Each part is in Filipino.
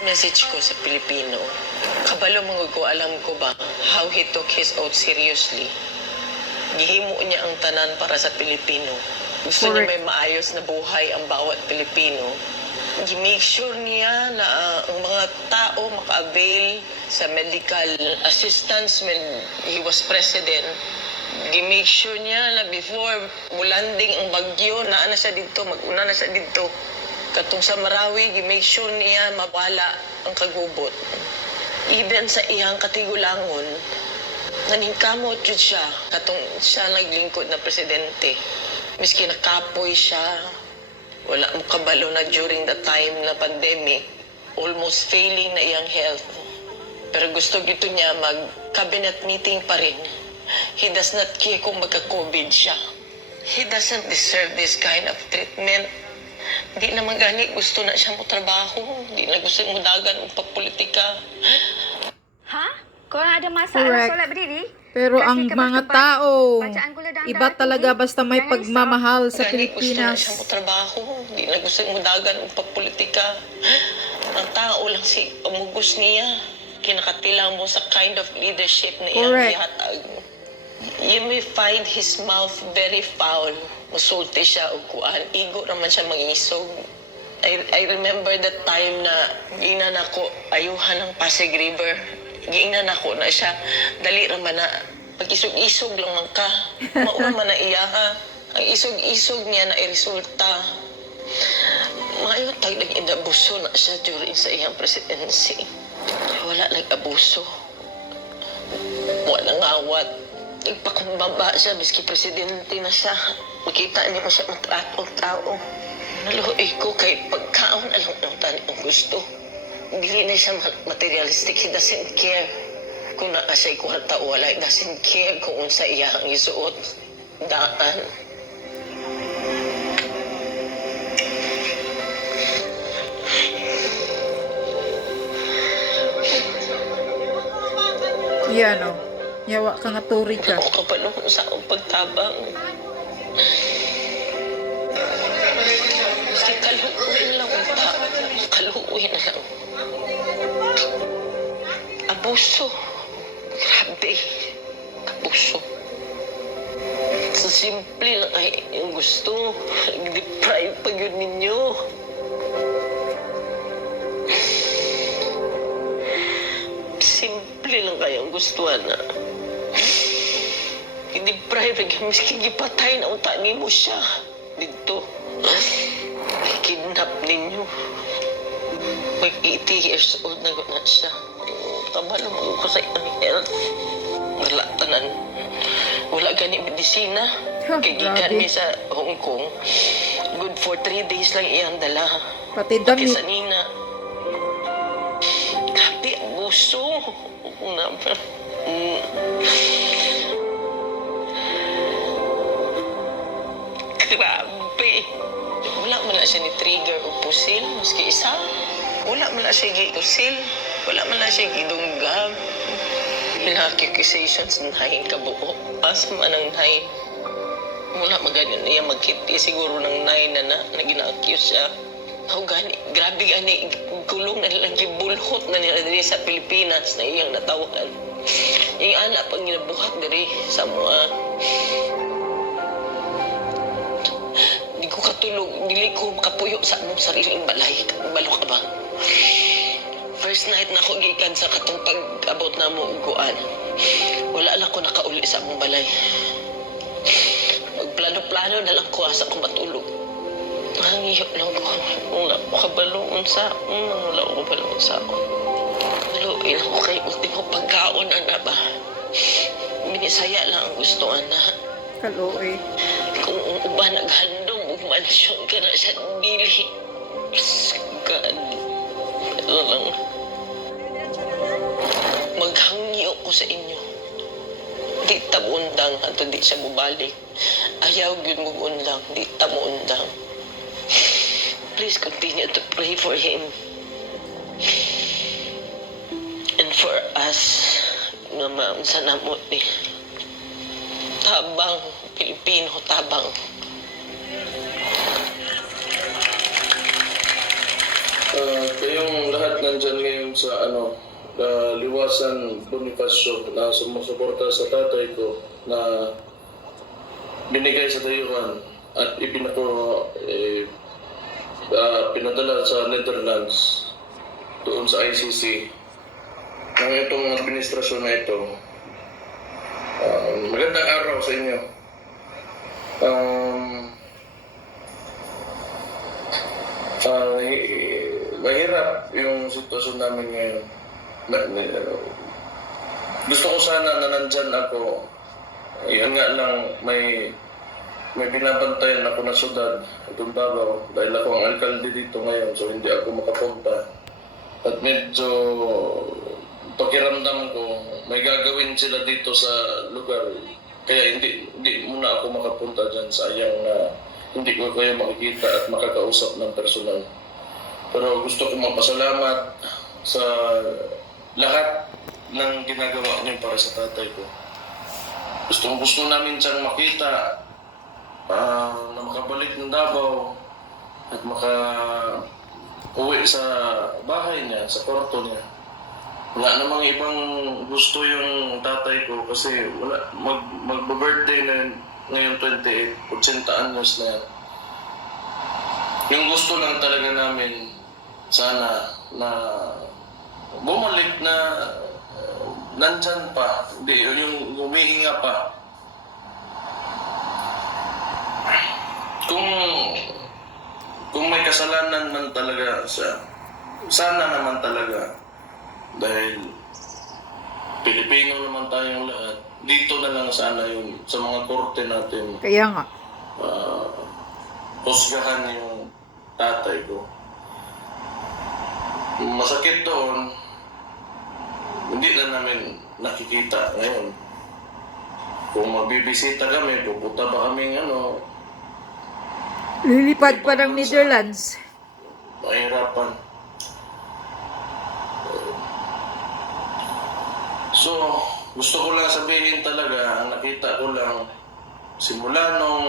Message ko sa Pilipino. Kabalo mga ko, alam ko ba how he took his oath seriously. Gihimo niya ang tanan para sa Pilipino. Gusto niya may maayos na buhay ang bawat Pilipino. Gi-make sure niya na ang mga tao maka-avail sa medical assistance when he was president. Gi-make sure niya na before mulanding ang bagyo, naa na siya dito, mag-una na siya dito. Katong sa Marawi, gi-make sure niya mawala ang kagubot. Even sa iyang katigulangon, naningkamot yun siya. Katong siya naglingkod na presidente. Miski nakapoy siya, wala mo kabalo na during the time na pandemic, almost failing na iyang health. Pero gusto gito niya mag-cabinet meeting pa rin. He does not care kung magka-COVID siya. He doesn't deserve this kind of treatment. Di naman gani gusto na siya mo trabaho. Di na gusto mo dagan o pagpolitika. Ha? Korang ada masalah solat berdiri? Pero ang mga tao, Bacaan gula dalam iba darah talaga tinggi. basta may Jangan pagmamahal sa Gani gusto na Pilipinas. siya mo trabaho. Di na gusto mo dagan o pagpolitika. Ang tao lang si umugos niya. Kinakatilang mo sa kind of leadership na iyang Correct. ihatag. You may find his mouth very foul. Musulti siya o kuan. Igo naman siya mangisog. I remember that time na giingnan ako ayuhan ng Pasig River. Giingnan ako na siya. Dali naman na pag-isog-isog lang man ka. Mauna man na iya ha. Ang isog-isog niya na iresulta. Maayon tag nag-inabuso na siya during sa iyang presidency. Wala nag-abuso. Wala ngawat. Nagpakumbaba siya, miski presidente na siya. Makita niyo mo siya matratong tao. Naluhoy ko kay pagkaon alam ng tani ang gusto. Dili na siya materialistic. He doesn't care kung naa siya'y kwarta o wala. He doesn't care kung unsa iya ang isuot. Daan. Yan o. Yawa ka nga turi ka. Ako kapalo kung sa akong pagtabang. Kasi kaluuin lang ba? Kaluuin na lang. Abuso. Grabe. Abuso. Sa simple lang ay yung gusto. Deprive pa yun ninyo. Simple lang kayang gustuhan na. Hindi private, miski gipatay na unta mo siya. Dito. May kidnap ninyo. May 80 years old na guna siya. Kabalo mo ko sa iyang health. Wala tanan. Wala gani medisina. Kay gikan mi sa Hong Kong. Good for 3 days lang iyang dala. Pati damit. Sa nina. Grabe, abuso. Grabe. Wala man na siya ni trigger o pusil. Maski isa. Wala man na siya gi-pusil. Wala man na siya gidunggam. Accusations ng hain kabuo. As man ang hain. Wala maganin niya magkiti siguro ng nain na gina-accuse siya. Ako gani, grabe gani, gulong na nilang gibulhot na nila diri sa Pilipinas na iyang natawakan. Yung anak pang ginabuhat diri sa mga. Di ko katulog, dili ko makapuyo sa among sariling balay. Balo ka ba? First night na ako gikan sa katong pag-abot na mo uguan. Wala lang ko nakauli sa among balay. Magplano-plano na lang ko asa ko matulog. Nangiyo lang ko. Wala ko kabalungan sa wala ko kabalungan sa ako. Naluin ako kay ultimo pagkaon na ba? Minisaya lang ang gusto na. Kaluoy. Kung uba naghandong, mansyon ka na sa dili. God. Ano lang. Maghangyo ko sa inyo. Di tabundang ato di siya mubalik. Ayaw yun mo undang. Di tabundang. Please continue to pray for him. And for us, nga ma'am, sa namot ni tabang, Pilipino, tabang. kayong lahat nandyan ngayon sa Liwasan Bonifacio na sumusuporta sa tatay ko na binigay sa dayuhan at pinadala sa Netherlands doon sa ICC ng itong administrasyon na ito. Magandang araw sa inyo. Mahirap yung sitwasyon namin ngayon. Gusto ko sana na nandyan ako. Yan nga lang, may binabantayan ako na syudad, itong Davao, dahil ako ang alkalde dito ngayon, so hindi ako makapunta. At medyo pakiramdam ko, may gagawin sila dito sa lugar. Kaya hindi muna ako makapunta dyan. Sayang na hindi ko kayo makikita at makakausap ng personal. Pero gusto ko magpasalamat sa lahat ng ginagawa niyo para sa tatay ko. Gusto namin siyang makita na makabalik ng Davao at uwi sa bahay niya, sa kwarto niya. Wala namang ibang gusto yung tatay ko kasi mag-birthday na ngayon 28, 80 anyos na yan. Yung gusto lang talaga namin sana na bumalik na nandyan pa, hindi, yung humihinga pa. Kung may kasalanan man talaga siya, sana naman talaga, dahil Pilipino naman tayong lahat, dito na lang sana yung sa mga korte natin, Kaya nga. husgahan yung tatay ko. Masakit doon, hindi na namin nakikita ngayon. Kung magbibisita kami, pupunta ba kaming Lilipad pa ng Netherlands. mahirapan. So, gusto ko lang sabihin talaga, ang nakita ko lang, simula nung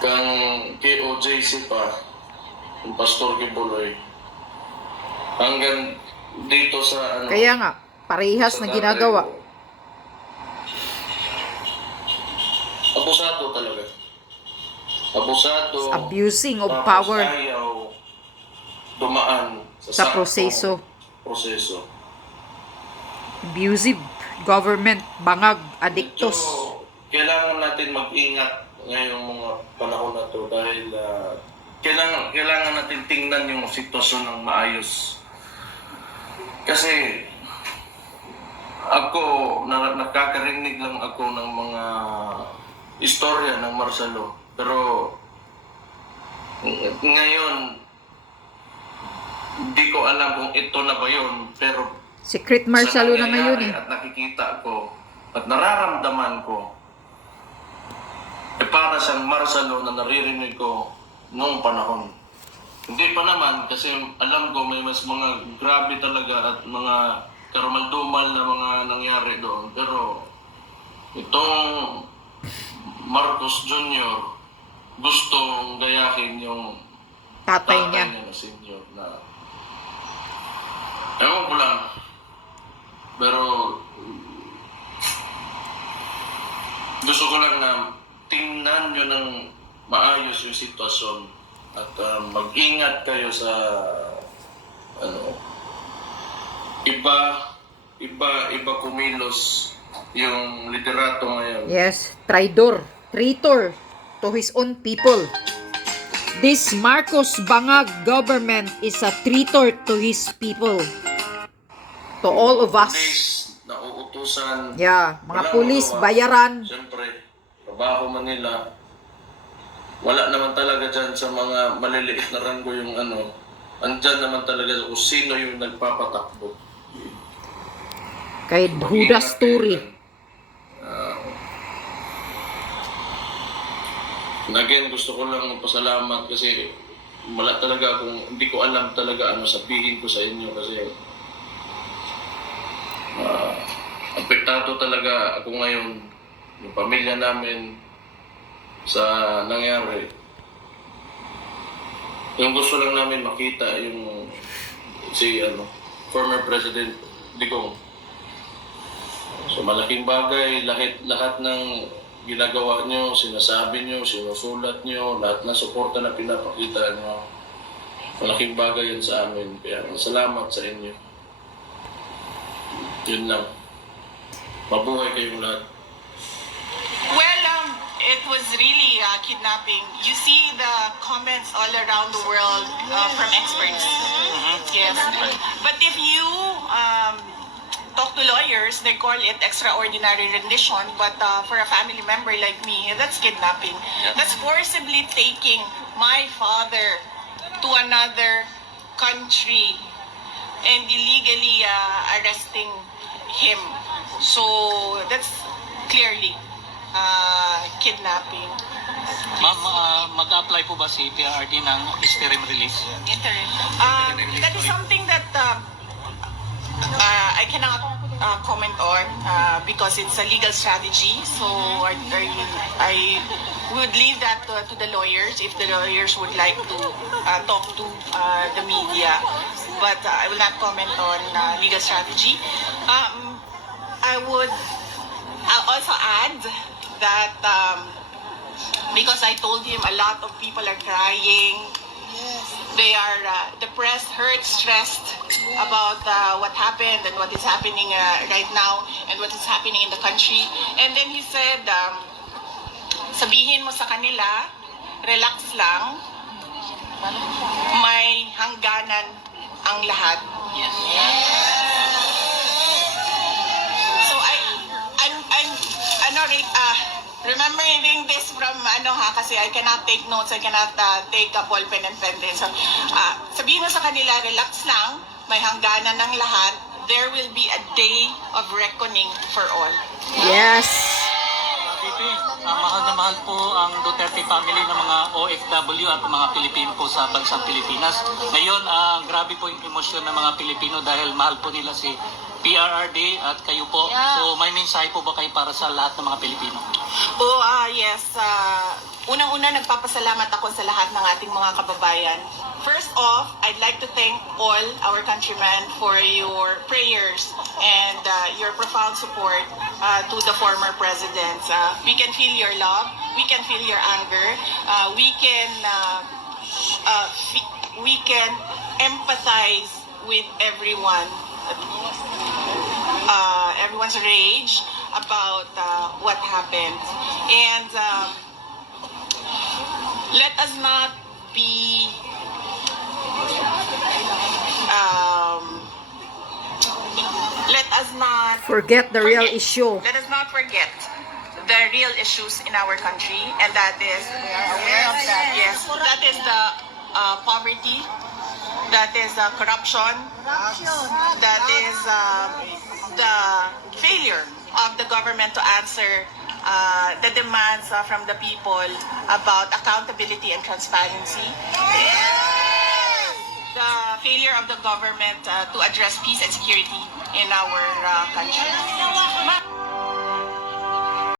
kang KOJC pa, yung Pastor Kibuloy, hanggang dito sa Kaya nga, parehas sa na tatay ginagawa. ko. Abusado talaga. Abusado. Abusing of tapos power ayaw dumaan sa saktong proseso. proseso. Abusive government, bangag, Medyo adiktos. kailangan natin mag-ingat ngayong mga panahon na to dahil kailangan natin tingnan yung sitwasyon ng maayos. Kasi ako, nakakarinig lang ako ng mga istorya ng Marcelo. Pero ngayon, hindi ko alam kung ito na ba yun. Pero Secret Marshalo na ngayon eh. at nakikita ko at nararamdaman ko, para siyang Marcelo na naririnig ko noong panahon. Hindi pa naman kasi alam ko may mas mga grabe talaga at mga karumaldumal na mga nangyari doon. Pero itong Marcos Jr. gustong gayahin yung Tatay niya. na senior na ewan ko lang. Pero gusto ko lang na tingnan nyo ng maayos yung sitwasyon at mag-ingat kayo sa iba kumilos yung liderato ngayon. Yes, traitor to his own people. This Marcos Bangag government is a traitor to his people. To all of us. Police na uutusan. Yeah, mga Walang pulis, magawa. bayaran. Siyempre, trabaho man nila. Wala naman talaga dyan sa mga maliliit na ranggo yung andyan naman talaga kung sino yung nagpapatakbo. Kay Huda Story. Again, gusto ko lang magpasalamat kasi wala talaga hindi ko alam talaga sabihin ko sa inyo kasi apektado talaga ako ngayon, yung pamilya namin sa nangyari. Yung gusto lang namin makita yung si former President Digong. So malaking bagay, lahat ng ginagawa nyo, sinasabi nyo, sinusulat nyo, lahat ng suporta na pinapakita nyo. Malaking bagay yan sa amin. Kaya salamat sa inyo. Yun lang. Mabuhay kayong lahat. Well, it was really kidnapping. You see the comments all around the world from experts. Yes. But if you talk to lawyers, they call it extraordinary rendition. But for a family member like me, that's kidnapping. That's forcibly taking my father to another country and illegally arresting him. So that's clearly kidnapping. Ma'am, mag-apply po ba si PRRD ng interim release? That is something that I cannot comment on because it's a legal strategy. So I would leave that to the lawyers if the lawyers would like to talk to the media. But I will not comment on legal strategy. I'll also add that because I told him a lot of people are crying. They are depressed, hurt, stressed about what happened and what is happening right now and what is happening in the country. And then he said, sabihin mo sa kanila, relax lang, may hangganan ang lahat. So remembering this from kasi I cannot take notes, I cannot take a ball pen and pen din. So sabihin mo sa kanila, relax lang, may hangganan ng lahat. There will be a day of reckoning for all. Yes. VP, mahal na mahal po ang Duterte family ng mga OFW at mga Pilipino po sa bansang Pilipinas. Ngayon, grabe po yung emosyon ng mga Pilipino dahil mahal po nila si PRRD at kayo po. So may mensahe po ba kayo para sa lahat ng mga Pilipino? Yes. Unang-una, nagpapasalamat ako sa lahat ng ating mga kababayan. First off, I'd like to thank all our countrymen for your prayers and your profound support to the former presidents. We can feel your love. We can feel your anger. We can empathize with everyone. Everyone's rage about what happened. And let us not be Forget the real issue. Let us not forget the real issues in our country, and that is yes, that is the poverty, that is corruption, that is the failure of the government to answer the demands from the people about accountability and transparency. The failure of the government to address peace and security in our country.